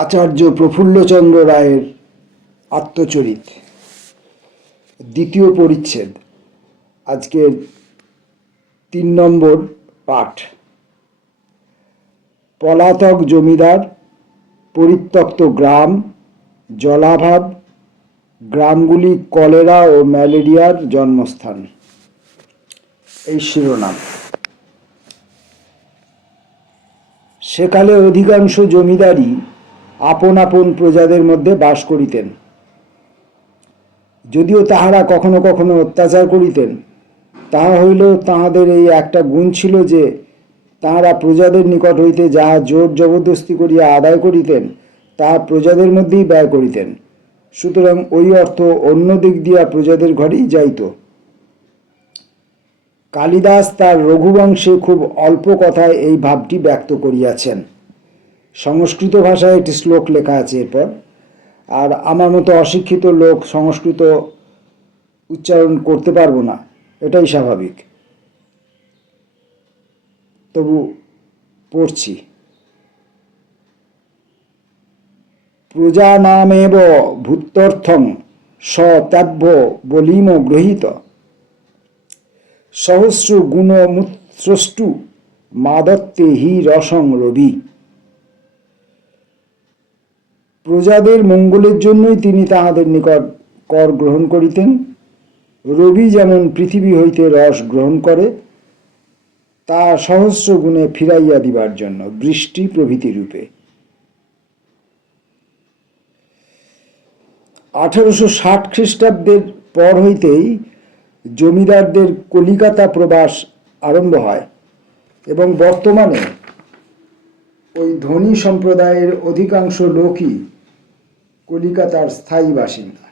আচার্য প্রফুল্লচন্দ্র রায়ের আত্মচরিত দ্বিতীয় পরিচ্ছেদ, আজকের 3 নম্বর পাঠ। পলাতক জমিদার, পরিত্যক্ত গ্রাম, জলাভাব, গ্রামগুলি কলেরা ও ম্যালেরিয়ার জন্মস্থান, এই শিরোনাম। সেকালে অধিকাংশ জমিদারই আপন আপন প্রজাদের মধ্যে বাস করিতেন। যদিও তাহারা কখনো কখনো অত্যাচার করিতেন, তাহা হইলেও তাহাদের এই একটা গুণ ছিল যে তাহারা প্রজাদের নিকট হইতে যাহা জোর জবরদস্তি করিয়া আদায় করিতেন তাহা প্রজাদের মধ্যেই ব্যয় করিতেন। সুতরাং ওই অর্থ অন্য দিক দিয়া প্রজাদের ঘরেই যাইত। কালিদাস তার রঘুবংশে খুব অল্প কথায় এই ভাবটি ব্যক্ত করিয়াছেন। সংস্কৃত ভাষায় একটি শ্লোক লেখা আছে এরপর, আর আমার মতো অশিক্ষিত লোক সংস্কৃত উচ্চারণ করতে পারবো না, এটাই স্বাভাবিক, তবু পড়ছি। প্রজানামেব ভূত্যর্থং সত্যাভ্য বলিম গ্রহীত সহস্র গুণমুৎস্রষ্টু মাদত্তে হি রসং রবি। প্রজাদের মঙ্গলের জন্যই তিনি তাহাদের নিকট কর গ্রহণ করিতেন। রবি যেমন পৃথিবী হইতে রস গ্রহণ করে, তা সহস্র গুণে ফিরাইয়া দিবার জন্য, বৃষ্টি প্রভৃতি রূপে। 1860 খ্রিস্টাব্দের পর হইতেই জমিদারদের কলিকাতা প্রবাস আরম্ভ হয় এবং বর্তমানে ওই ধনী সম্প্রদায়ের অধিকাংশ লোকই কলিকাতার স্থায়ী বাসিন্দা।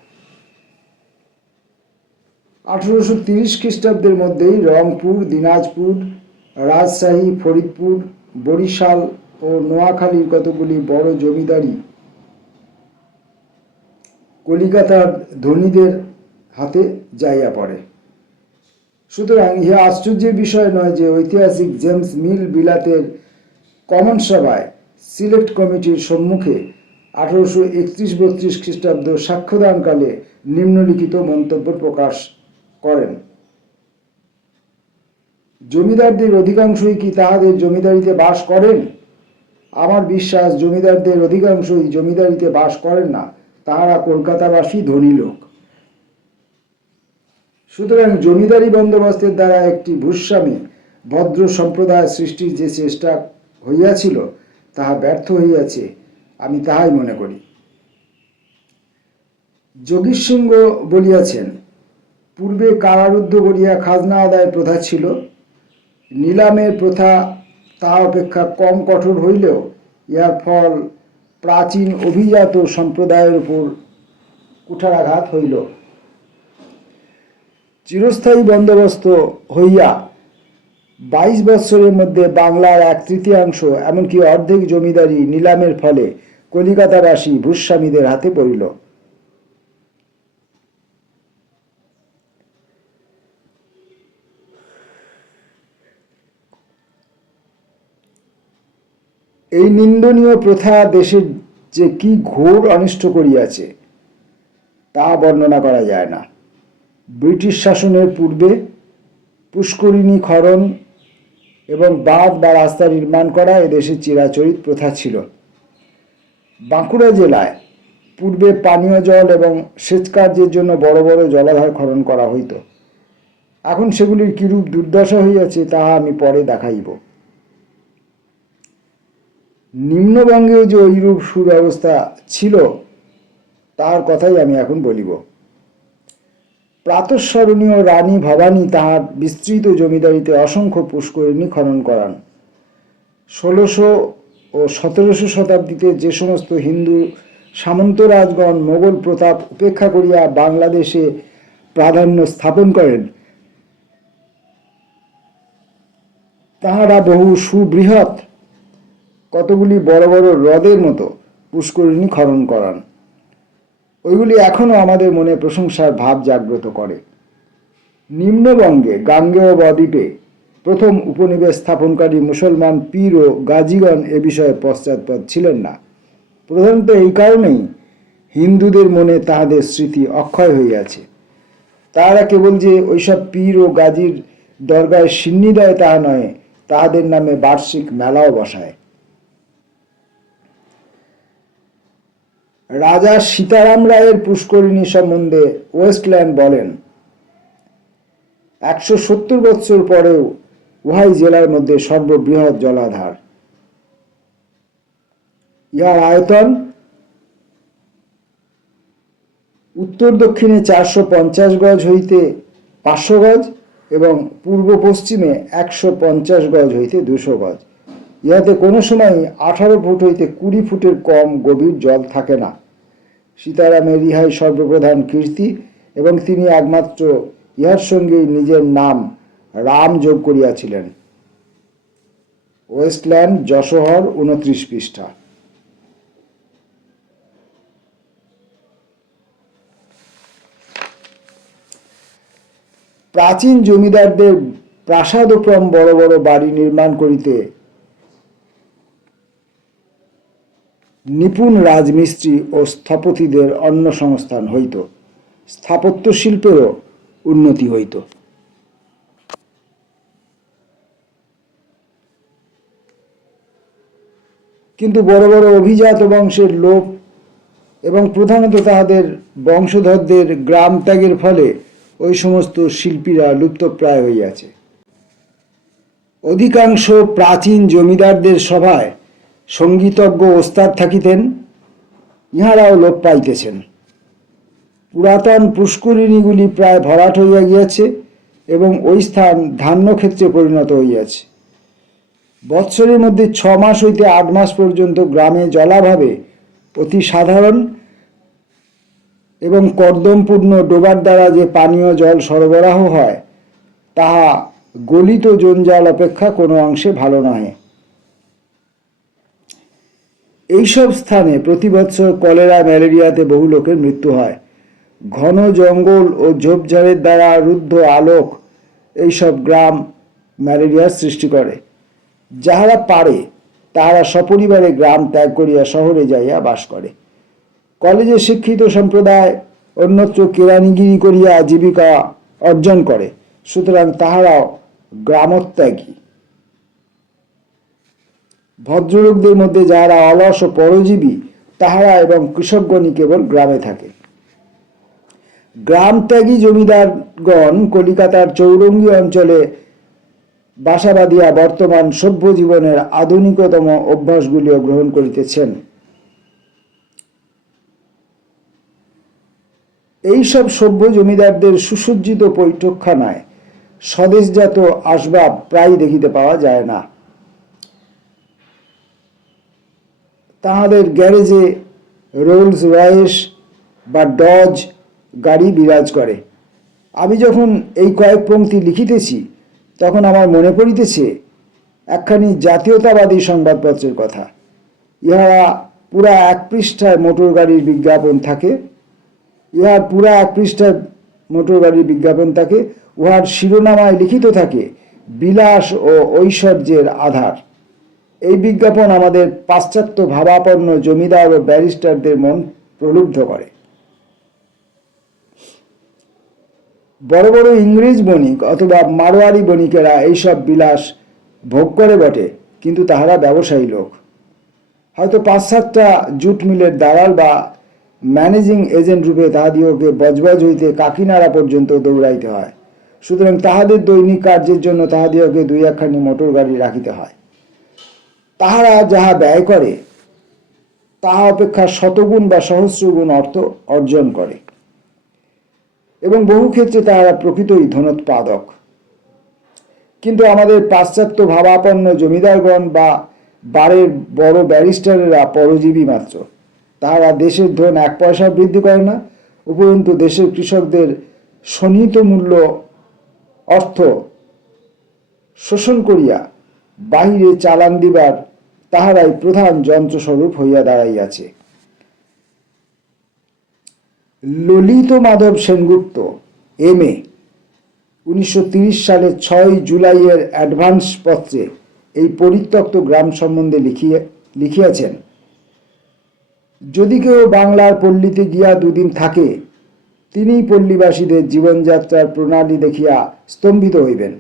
1830 খ্রিস্টাব্দের মধ্যেই রংপুর, দিনাজপুর, রাজশাহী, ফরিদপুর, বরিশাল ও নোয়াখালীর কতগুলি বড় জমিদারি কলিকাতার ধনীদের হাতে যাইয়া পড়ে। সুতরাং ইহা আশ্চর্যের বিষয় নয় যে ঐতিহাসিক জেমস মিল বিলাতের কমন সভায় সিলেক্ট কমিটির সম্মুখে 1831-32 খ্রিস্টাব্দ সাক্ষ্যদানকালে নিম্নলিখিত মন্তব্য প্রকাশ করেন। জমিদারদের অধিকাংশই কি তাহাদের জমিদারিতে বাস করেন? আমার বিশ্বাস জমিদারদের অধিকাংশই জমিদারিতে বাস করেন না, তাহারা কলকাতাবাসী ধনী লোক। সুতরাং জমিদারি বন্দোবস্তের দ্বারা একটি ভূস্বামী ভদ্র সম্প্রদায় সৃষ্টির যে চেষ্টা হইয়াছিল তাহা ব্যর্থ হইয়াছে, আমি তাহাই মনে করি। যোগীশ সিংহ বলিয়াছেন, পূর্বে কারারুদ্ধ করিয়া খাজনা আদায়ের প্রথা ছিল। নিলামের প্রথা তা অপেক্ষা কম কঠোর হইলেও ইহার ফল প্রাচীন অভিজাত সম্প্রদায়ের উপর কুঠারাঘাত হইল। চিরস্থায়ী বন্দোবস্ত হইয়া 22 বৎসরের মধ্যে বাংলার 1/3 এমনকি অর্ধেক জমিদারি নিলামের ফলে কলিকাতাবাসী ভূস্বামীদের হাতে পড়িল। এই নিন্দনীয় প্রথা দেশের যে কি ঘোর অনিষ্ট করিয়াছে তা বর্ণনা করা যায় না। ব্রিটিশ শাসনের পূর্বে পুষ্করিণী খনন এবং বাঁধ বা রাস্তা নির্মাণ করা এদেশের চিরাচরিত প্রথা ছিল। বাঁকুড়া জেলায় পূর্বে পানীয় জল এবং সেচ কার্যের জন্য বড় বড় জলাধার খনন করা হইত। এখন সেগুলির কিরূপ দুর্দশা হইয়াছে তাহা আমি পরে দেখাইব। নিম্নবঙ্গেও যে ঐরূপ সুব্যবস্থা ছিল তাহার কথাই আমি এখন বলিব। প্রাতঃস্মরণীয় রানী ভবানী তাহার বিস্তৃত জমিদারিতে অসংখ্য পুষ্করিণী খনন করান। 1600 ও 1700 শতাব্দীতে যে সমস্ত হিন্দু সামন্তরাজগণ মোগল প্রতাপ উপেক্ষা করিয়া বাংলাদেশে প্রাধান্য স্থাপন করেন, তাহারা বহু সুবৃহৎ কতগুলি বড় বড় হ্রদের মতো পুষ্করিণী খনন করান। ওইগুলি এখনো আমাদের মনে প্রশংসার ভাব জাগ্রত করে। নিম্নবঙ্গে গাঙ্গেয় বদ্বীপে প্রথম উপনিবেশ স্থাপনকারী মুসলমান পীর ও গাজীগণ এ বিষয়ে পশ্চাৎপদ ছিলেন না। প্রধানত এই কারণেই হিন্দুদের মনে তাহাদের স্মৃতি অক্ষয় হইয়াছে। তাহারা কেবল যে ওইসব পীর ও গাজীর দরগায় সিন্নি দেয় তাহা নয়, তাহাদের নামে বার্ষিক মেলাও বসায়। রাজা সীতারাম রায়ের পুষ্করিণী সম্বন্ধে ওয়েস্টল্যান্ড বলেন, 170 বৎসর পরেও উহাই জেলার মধ্যে সর্ববৃহৎ জলাধার। ইহার আয়তন উত্তর দক্ষিণে 450 গজ হইতে 500 গজ এবং পূর্ব পশ্চিমে 150 গজ হইতে 200 গজ। ইহাতে কোনো সময় 18 ফুট হইতে 20 ফুটের কম গভীর জল থাকে না। সীতারামের ইহাই সর্বপ্রধান কীর্তি এবং তিনি একমাত্র ইহার সঙ্গে নিজের নাম রাম যোগ করিয়াছিলেন। ওয়েস্টল্যান্ড, যশোহর, 29 পৃষ্ঠা। প্রাচীন জমিদারদের প্রাসাদোপম বড় বড় বাড়ি নির্মাণ করিতে নিপুণ রাজমিস্ত্রি ও স্থপতিদের অন্ন সংস্থান হইত, স্থাপত্য শিল্পেরও উন্নতি হইত। কিন্তু বড় বড় অভিজাত বংশের লোক এবং প্রধানত তাহাদের বংশধরদের গ্রাম ত্যাগের ফলে ওই সমস্ত শিল্পীরা লুপ্তপ্রায় হইয়াছে। অধিকাংশ প্রাচীন জমিদারদের সভায় সঙ্গীতজ্ঞ ওস্তাদ থাকিতেন, ইহারাও লোপ পাইতেছেন। পুরাতন পুষ্করিণীগুলি প্রায় ভরাট হইয়া গিয়াছে এবং ওই স্থান ধান্যক্ষেত্রে পরিণত হইয়াছে। বৎসরের মধ্যে 6 মাস হইতে 8 মাস পর্যন্ত গ্রামে জলাভাবে অতি সাধারণ এবং কর্দমপূর্ণ ডোবার দ্বারা যে পানীয় জল সরবরাহ হয় তাহা গলিত জঞ্জাল অপেক্ষা কোনো অংশে ভালো নহে। এইসব স্থানে প্রতি বৎসর কলেরা, ম্যালেরিয়াতে বহু লোকের মৃত্যু হয়। ঘন জঙ্গল ও ঝোপঝাড়ের দ্বারা রুদ্ধ আলোক এইসব গ্রাম ম্যালেরিয়ার সৃষ্টি করে। যাহারা পারে তাহারা সপরিবারে গ্রাম ত্যাগ করিয়া শহরে যাইয়া বাস করে। কলেজে শিক্ষিত সম্প্রদায় অন্যত্র কেরানিগিরি করিয়া জীবিকা অর্জন করে, সুতরাং তাহারাও গ্রামত্যাগী। ভদ্রলোকদের মধ্যে যাহারা অলস ও পরজীবী তাহারা এবং কৃষকগণই কেবল গ্রামে থাকে। গ্রামত্যাগী জমিদারগণ কলিকাতার চৌরঙ্গী অঞ্চলে বাসা বাঁধিয়া বর্তমান সভ্য জীবনের আধুনিকতম অভ্যাসগুলিও গ্রহণ করিতেছেন। এইসব সভ্য জমিদারদের সুসজ্জিত বৈঠকখানায় স্বদেশজাত আসবাব প্রায় দেখিতে পাওয়া যায় না। তাহাদের গ্যারেজে রোলস রয়েস বা ডজ গাড়ি বিরাজ করে। আমি যখন এই কয়েক পংক্তি লিখিতেছি তখন আমার মনে পড়িতেছে একখানি জাতীয়তাবাদী সংবাদপত্রের কথা। ইহারা পুরা 1 পৃষ্ঠায় মোটর গাড়ির বিজ্ঞাপন থাকে। উহার শিরোনামায় লিখিত থাকে বিলাস ও ঐশ্বর্যের আধার। এই বিজ্ঞাপন আমাদের পাশ্চাত্য ভাবাপন্ন জমিদার ও ব্যারিস্টারদের মন প্রলুব্ধ করে। বড় বড় ইংরেজ বণিক অথবা মারোয়ারি বণিকেরা এইসব বিলাস ভোগ করে বটে, কিন্তু তাহারা ব্যবসায়ী লোক। হয়তো 5-7টা জুট মিলের দালাল বা ম্যানেজিং এজেন্ট রূপে তাহাদিওকে বজবজ হইতে কাকিনাড়া পর্যন্ত দৌড়াইতে হয়। সুতরাং তাহাদের দৈনিক কার্যের জন্য তাহাদিওকে 2-1খানি মোটর গাড়ি রাখিতে হয়। তাহারা যাহা ব্যয় করে তাহা অপেক্ষা শতগুণ বা সহস্রগুণ অর্থ অর্জন করে এবং বহু ক্ষেত্রে তাহারা প্রকৃতই ধনোৎপাদক। কিন্তু আমাদের পাশ্চাত্য ভাবাপন্ন জমিদারগণ বা বারের বড় ব্যারিস্টারেরা পরজীবী মাত্র। তাহারা দেশের ধন 1 পয়সা বৃদ্ধি করে না, উপরন্তু দেশের কৃষকদের সনিহিত মূল্য অর্থ শোষণ করিয়া বাহিরে চালান দিবার তাহারাই প্রধান যন্ত্রস্বরূপ হইয়া দাঁড়াইয়াছে। ললিত মাধব সেনগুপ্ত MA 1930 সালের 6 জুলাইয়ের অ্যাডভান্স পত্রে এই পরিত্যক্ত গ্রাম সম্বন্ধে লিখিয়াছেন, যদি কেউ বাংলার পল্লীতে গিয়া দুদিন থাকে, তিনিই পল্লীবাসীদের জীবনযাত্রার প্রণালী দেখিয়া স্তম্ভিত হইবেন।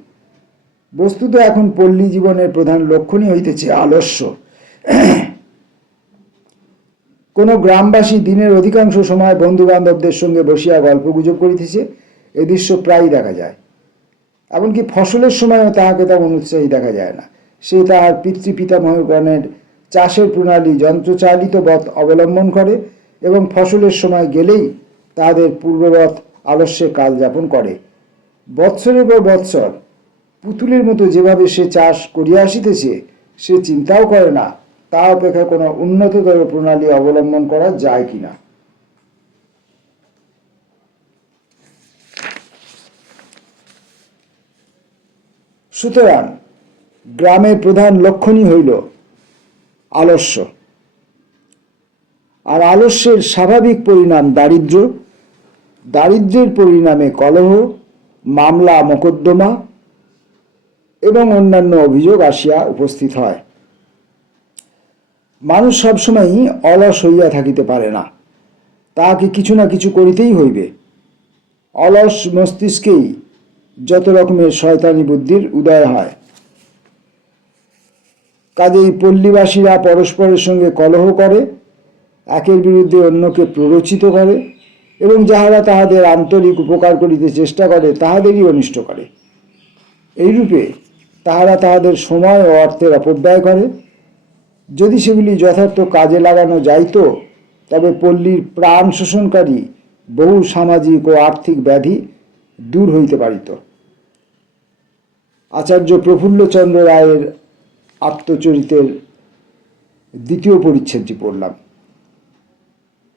বস্তুত এখন পল্লী জীবনের প্রধান লক্ষণই হইতেছে আলস্য। কোনো গ্রামবাসী দিনের অধিকাংশ সময় বন্ধু বান্ধবদের সঙ্গে বসিয়া গল্পগুজব করিতেছে, এ দৃশ্য প্রায়ই দেখা যায়। এমনকি ফসলের সময়ও তাহাকে তেমন উৎসাহী দেখা যায় না। সে তাহার পিতৃপিতামহগণের চাষের প্রণালী যন্ত্রচালিত পথ অবলম্বন করে এবং ফসলের সময় গেলেই তাহাদের পূর্ববৎ আলস্যে কাল যাপন করে। বৎসরের পর বৎসর পুতুলের মতো যেভাবে সে চাষ করিয়া আসিতেছে, সে চিন্তাও করে না তা অপেক্ষা কোনো উন্নততর প্রণালী অবলম্বন করা যায় কিনা। সুতরাং গ্রামের প্রধান লক্ষণই হইল আলস্য, আর আলস্যের স্বাভাবিক পরিণাম দারিদ্র্য, দারিদ্র্যের পরিণামে কলহ, মামলা মোকদ্দমা এবং অন্যান্য অভিযোগ আসিয়া উপস্থিত হয়। মানুষ সবসময়ই অলস হইয়া থাকিতে পারে না, তাহাকে কিছু না কিছু করিতেই হইবে। অলস মস্তিষ্কেই যত রকমের শয়তানি বুদ্ধির উদয় হয়। কাজেই পল্লীবাসীরা পরস্পরের সঙ্গে কলহ করে, একের বিরুদ্ধে অন্যকে প্ররোচিত করে এবং যাহারা তাহাদের আন্তরিক উপকার করিতে চেষ্টা করে তাহাদেরই অনিষ্ট করে। এইরূপে তাহারা তাহাদের সময় ও অর্থের অপব্যয় করে। যদি সেগুলি যথার্থ কাজে লাগানো যাইত, তবে পল্লীর প্রাণ শোষণকারী বহু সামাজিক ও আর্থিক ব্যাধি দূর হইতে পারিত। আচার্য প্রফুল্লচন্দ্র রায়ের আত্মচরিতের দ্বিতীয় পরিচ্ছেদটি পড়লাম।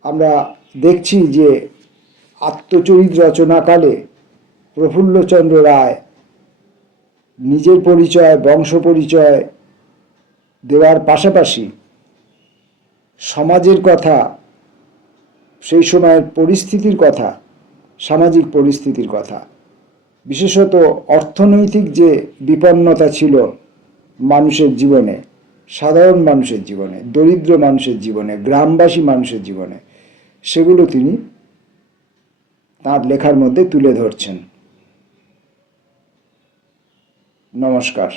আমরা দেখছি যে আত্মচরিত রচনাকালে প্রফুল্লচন্দ্র রায় নিজের পরিচয়, বংশ পরিচয় দেওয়ার পাশাপাশি সমাজের কথা, সেই সময়ের পরিস্থিতির কথা, সামাজিক পরিস্থিতির কথা, বিশেষত অর্থনৈতিক যে বিপন্নতা ছিল মানুষের জীবনে, সাধারণ মানুষের জীবনে, দরিদ্র মানুষের জীবনে, গ্রামবাসী মানুষের জীবনে, সেগুলো তিনি তাঁর লেখার মধ্যে তুলে ধরছেন। নমস্কার।